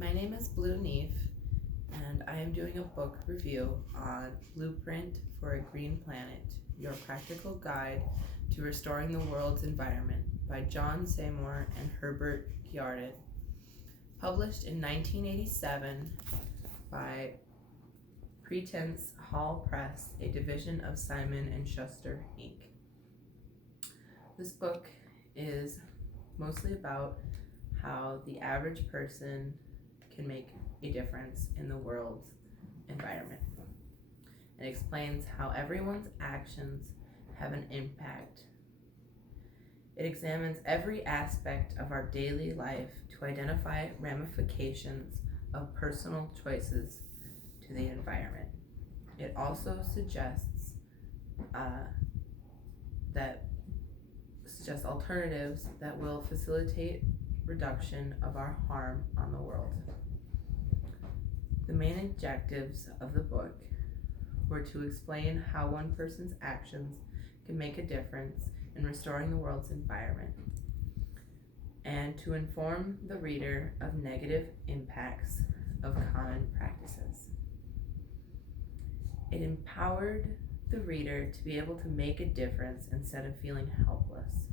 My name is Blue Neef, and I am doing a book review on Blueprint for a Green Planet, Your Practical Guide to Restoring the World's Environment by John Seymour and Herbert Giarded, published in 1987 by Pretense Hall Press, a division of Simon & Schuster, Inc. This book is mostly about how the average person can make a difference in the world's environment. It explains how everyone's actions have an impact. It examines every aspect of our daily life to identify ramifications of personal choices to the environment. It also suggests alternatives that will facilitate reduction of our harm on the world. The main objectives of the book were to explain how one person's actions can make a difference in restoring the world's environment, and to inform the reader of negative impacts of common practices. It empowered the reader to be able to make a difference instead of feeling helpless.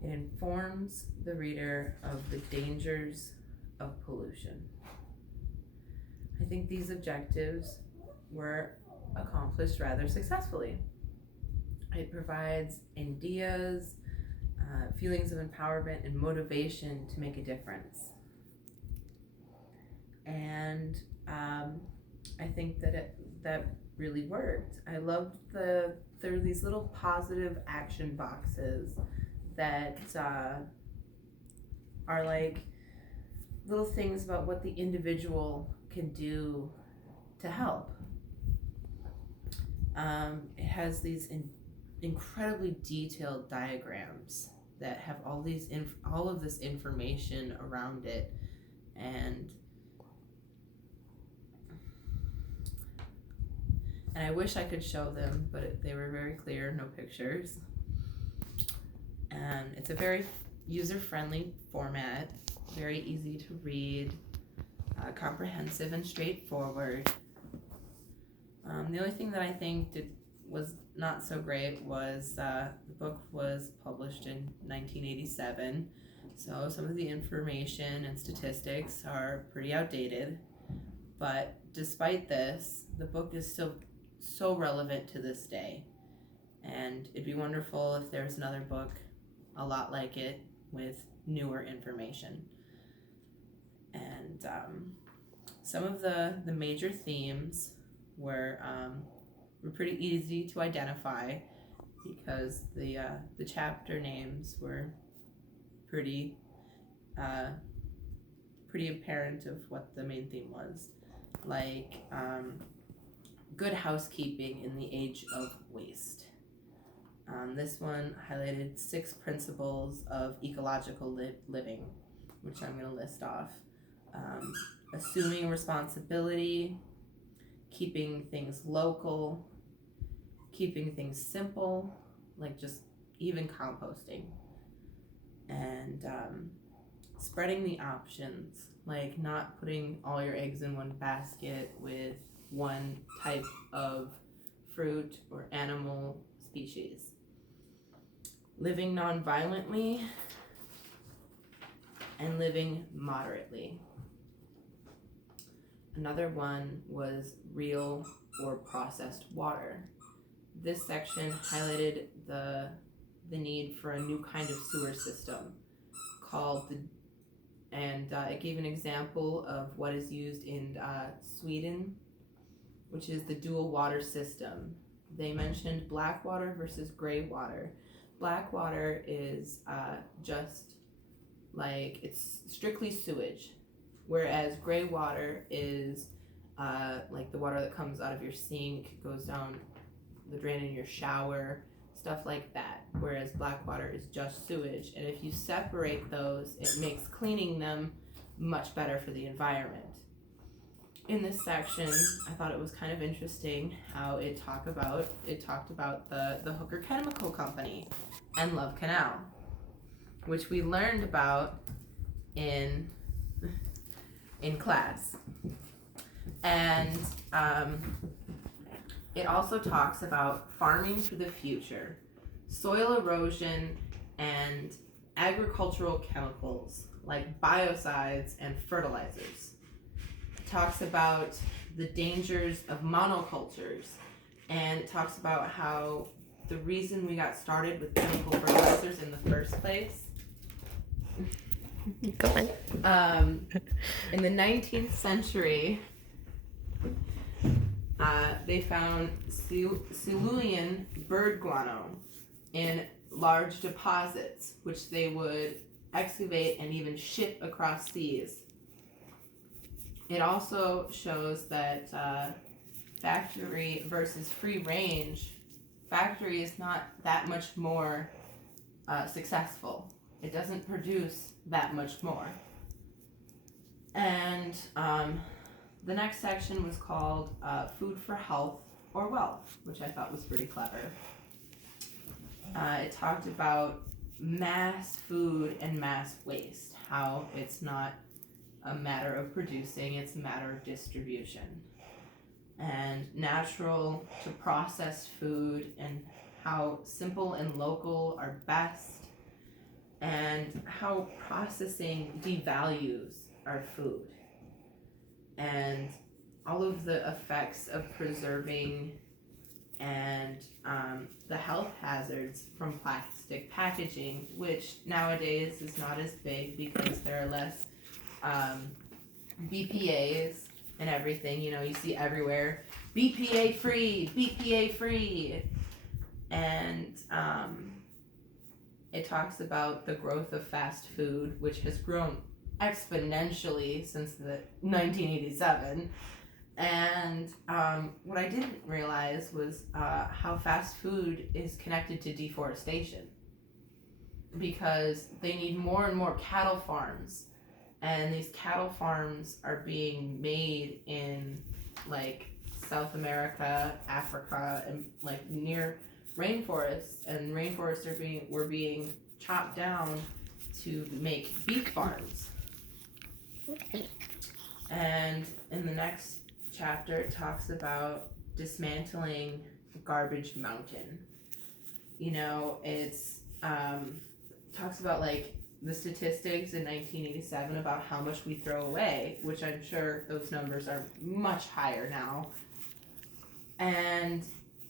It informs the reader of the dangers of pollution. I think these objectives were accomplished rather successfully. It provides ideas, feelings of empowerment, and motivation to make a difference. And I think that really worked. I loved there are these little positive action boxes that are like little things about what the individual can do to help. It has these incredibly detailed diagrams that have all of this information around it, and I wish I could show them, but they were very clear, no pictures. And it's a very user-friendly format, very easy to read, comprehensive and straightforward. The only thing that I think was not so great was the book was published in 1987, so some of the information and statistics are pretty outdated. But despite this, the book is still so relevant to this day, and it'd be wonderful if there was another book a lot like it with newer information. And some of the major themes were pretty easy to identify because the chapter names were pretty apparent of what the main theme was, like good housekeeping in the age of waste. This one highlighted 6 principles of ecological living, which I'm going to list off. Assuming responsibility, keeping things local, keeping things simple, like just even composting, and spreading the options, like not putting all your eggs in one basket with one type of fruit or animal species. Living non-violently and living moderately. Another one was real or processed water. This section highlighted the need for a new kind of sewer system it gave an example of what is used in Sweden, which is the dual water system. They mentioned black water versus gray water. Black water is just like, it's strictly sewage, whereas gray water is like the water that comes out of your sink, goes down the drain in your shower, stuff like that, whereas black water is just sewage. And if you separate those, it makes cleaning them much better for the environment. In this section, I thought it was kind of interesting how it talked about the Hooker Chemical Company and Love Canal, which we learned about in in class. And it also talks about farming for the future, soil erosion, and agricultural chemicals like biocides and fertilizers. It talks about the dangers of monocultures, and it talks about how the reason we got started with chemical fertilizers in the first place. Go on. In the 19th century, they found Siluan bird guano in large deposits, which they would excavate and even ship across seas. It also shows that factory versus free range, factory is not that much more successful. It doesn't produce that much more. And the next section was called Food for Health or Wealth, which I thought was pretty clever. It talked about mass food and mass waste, how it's not a matter of producing, it's a matter of distribution. And natural to processed food, and how simple and local are best, and how processing devalues our food, and all of the effects of preserving, and the health hazards from plastic packaging, which nowadays is not as big because there are less BPAs and everything. You know, you see everywhere BPA free, and it talks about the growth of fast food, which has grown exponentially since the 1987. And what I didn't realize was how fast food is connected to deforestation, because they need more and more cattle farms, and these cattle farms are being made in like South America, Africa, and like near rainforests, and rainforests were being chopped down to make beef farms. Okay. And in the next chapter, it talks about dismantling garbage mountain. You know, it's talks about like the statistics in 1987 about how much we throw away, which I'm sure those numbers are much higher now. And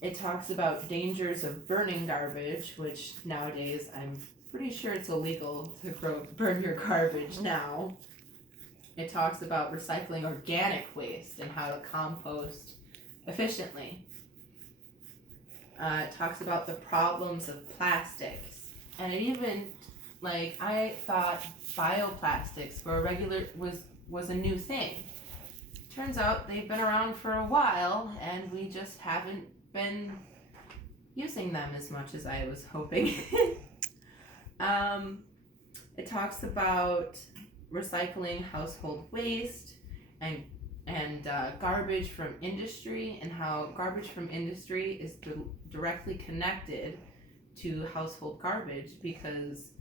it talks about dangers of burning garbage, which nowadays I'm pretty sure it's illegal to burn your garbage now. It talks about recycling organic waste and how to compost efficiently. It talks about the problems of plastics, and it even, like, I thought bioplastics was a new thing. Turns out they've been around for a while, and we just haven't been using them as much as I was hoping. It talks about recycling household waste and garbage from industry, and how garbage from industry is directly connected to household garbage, because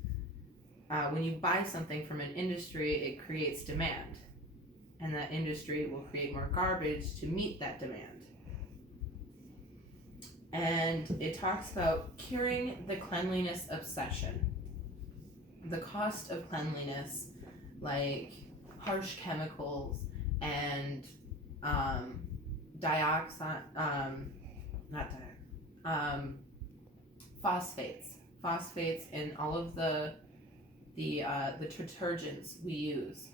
when you buy something from an industry, it creates demand, and that industry will create more garbage to meet that demand. And it talks about curing the cleanliness obsession. The cost of cleanliness, like harsh chemicals and phosphates in all of the detergents we use.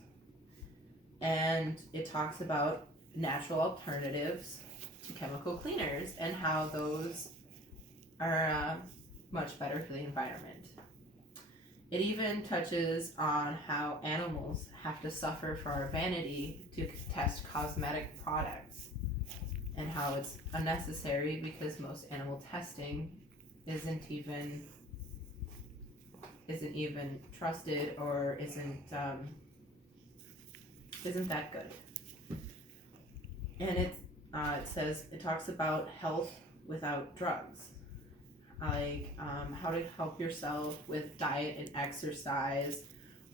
And it talks about natural alternatives to chemical cleaners and how those are much better for the environment. It even touches on how animals have to suffer for our vanity to test cosmetic products, and how it's unnecessary because most animal testing isn't even trusted, or isn't that good. And it talks about health without drugs, like how to help yourself with diet and exercise,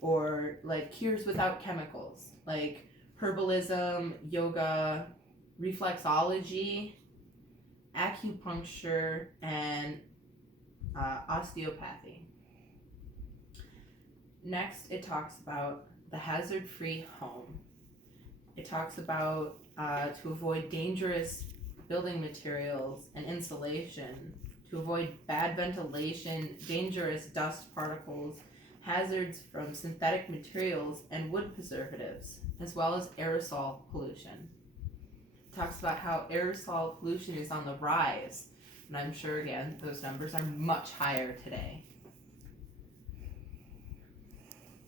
or like cures without chemicals, like herbalism, yoga, reflexology, acupuncture, and osteopathy. Next, it talks about the hazard-free home. It talks about to avoid dangerous building materials and insulation, to avoid bad ventilation, dangerous dust particles, hazards from synthetic materials and wood preservatives, as well as aerosol pollution. It talks about how aerosol pollution is on the rise, and I'm sure, again, those numbers are much higher today.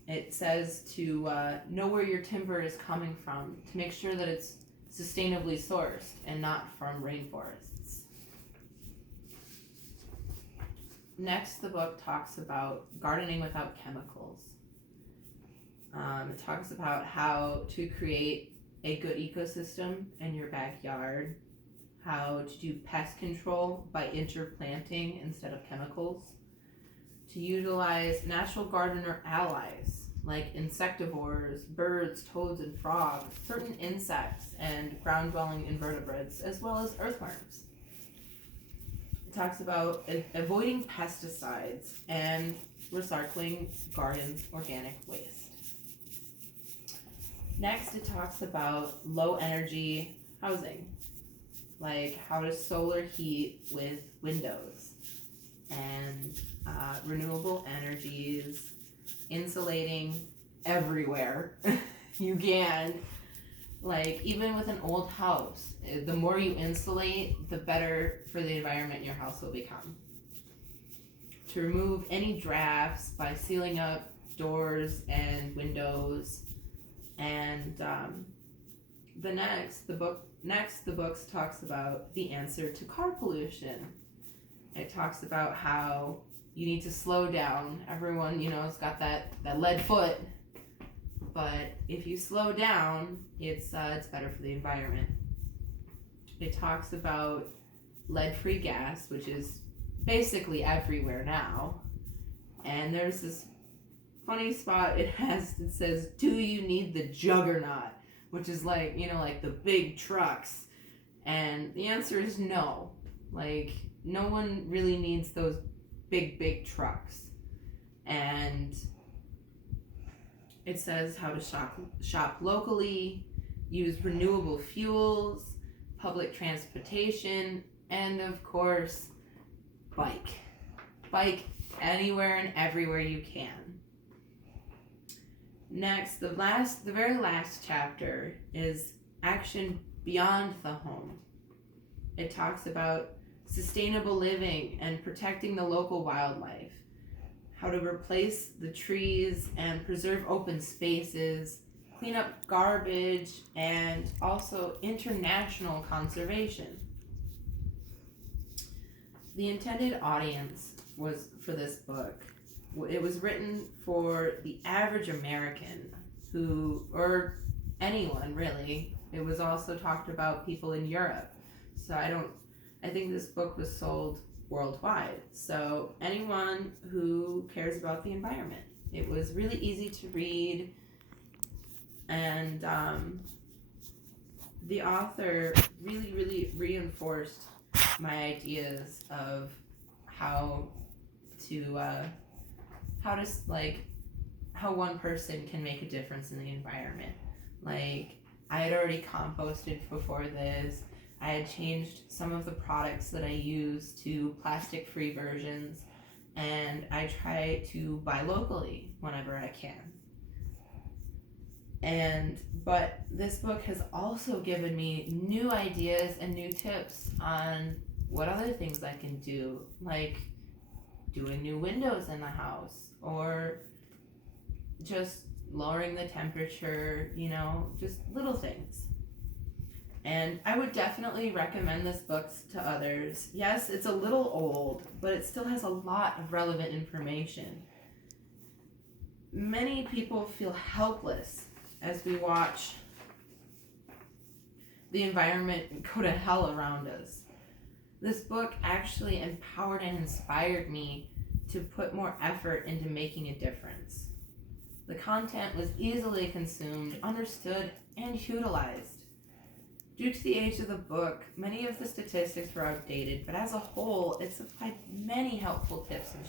It says to know where your timber is coming from, to make sure that it's sustainably sourced and not from rainforests. Next, the book talks about gardening without chemicals. It talks about how to create a good ecosystem in your backyard, how to do pest control by interplanting instead of chemicals, to utilize natural gardener allies like insectivores, birds, toads, and frogs, certain insects, and ground-dwelling invertebrates, as well as earthworms. It talks about avoiding pesticides and recycling gardens' organic waste. Next, it talks about low-energy housing, like how to solar heat with windows, and renewable energies, insulating everywhere you can. Like, even with an old house, the more you insulate, the better for the environment your house will become. To remove any drafts by sealing up doors and windows. And the book talks about the answer to car pollution. It talks about how you need to slow down. Everyone, has got that lead foot. But if you slow down, it's better for the environment. It talks about lead-free gas, which is basically everywhere now. And there's this funny spot it says, do you need the juggernaut? Which is like the big trucks. And the answer is no. Like, no one really needs those big trucks. And it says how to shop locally, use renewable fuels, public transportation, and of course, bike anywhere and everywhere you can. Next, the very last chapter is action beyond the home. It talks about sustainable living and protecting the local wildlife, how to replace the trees and preserve open spaces, clean up garbage, and also international conservation. The intended audience was for this book. It was written for the average American or anyone really. It was also talked about people in Europe. So I think this book was sold worldwide. So anyone who cares about the environment. It was really easy to read, and the author really reinforced my ideas of how one person can make a difference in the environment. Like, I had already composted before this. I had changed some of the products that I use to plastic-free versions, and I try to buy locally whenever I can. But this book has also given me new ideas and new tips on what other things I can do, like doing new windows in the house, or just lowering the temperature, just little things. And I would definitely recommend this book to others. Yes, it's a little old, but it still has a lot of relevant information. Many people feel helpless as we watch the environment go to hell around us. This book actually empowered and inspired me to put more effort into making a difference. The content was easily consumed, understood, and utilized. Due to the age of the book, many of the statistics were outdated, but as a whole, it supplied many helpful tips and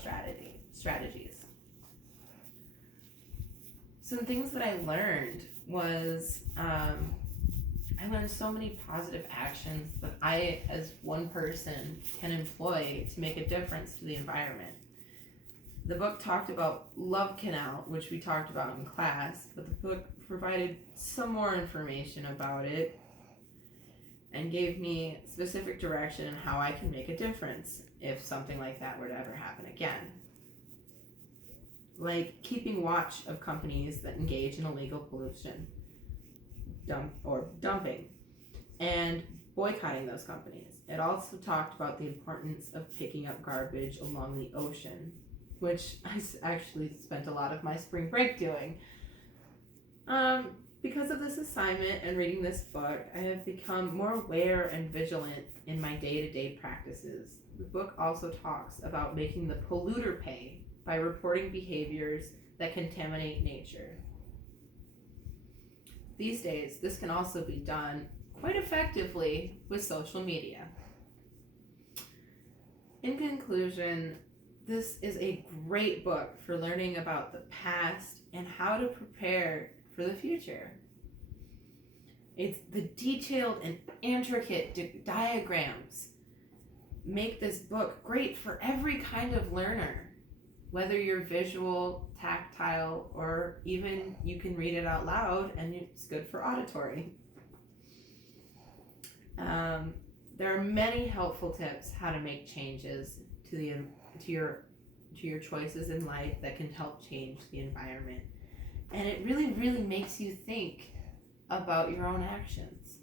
strategies. Some things that I learned was I learned so many positive actions that I, as one person, can employ to make a difference to the environment. The book talked about Love Canal, which we talked about in class, but the book provided some more information about it and gave me specific direction on how I can make a difference if something like that were to ever happen again. Like keeping watch of companies that engage in illegal pollution, dumping, and boycotting those companies. It also talked about the importance of picking up garbage along the ocean, which I actually spent a lot of my spring break doing. Because of this assignment and reading this book, I have become more aware and vigilant in my day-to-day practices. The book also talks about making the polluter pay by reporting behaviors that contaminate nature. These days, this can also be done quite effectively with social media. In conclusion, this is a great book for learning about the past and how to prepare for the future. It's the detailed and intricate diagrams make this book great for every kind of learner, whether you're visual, tactile, or even you can read it out loud and it's good for auditory. There are many helpful tips how to make changes to your choices in life that can help change the environment. And it really, really makes you think about your own actions.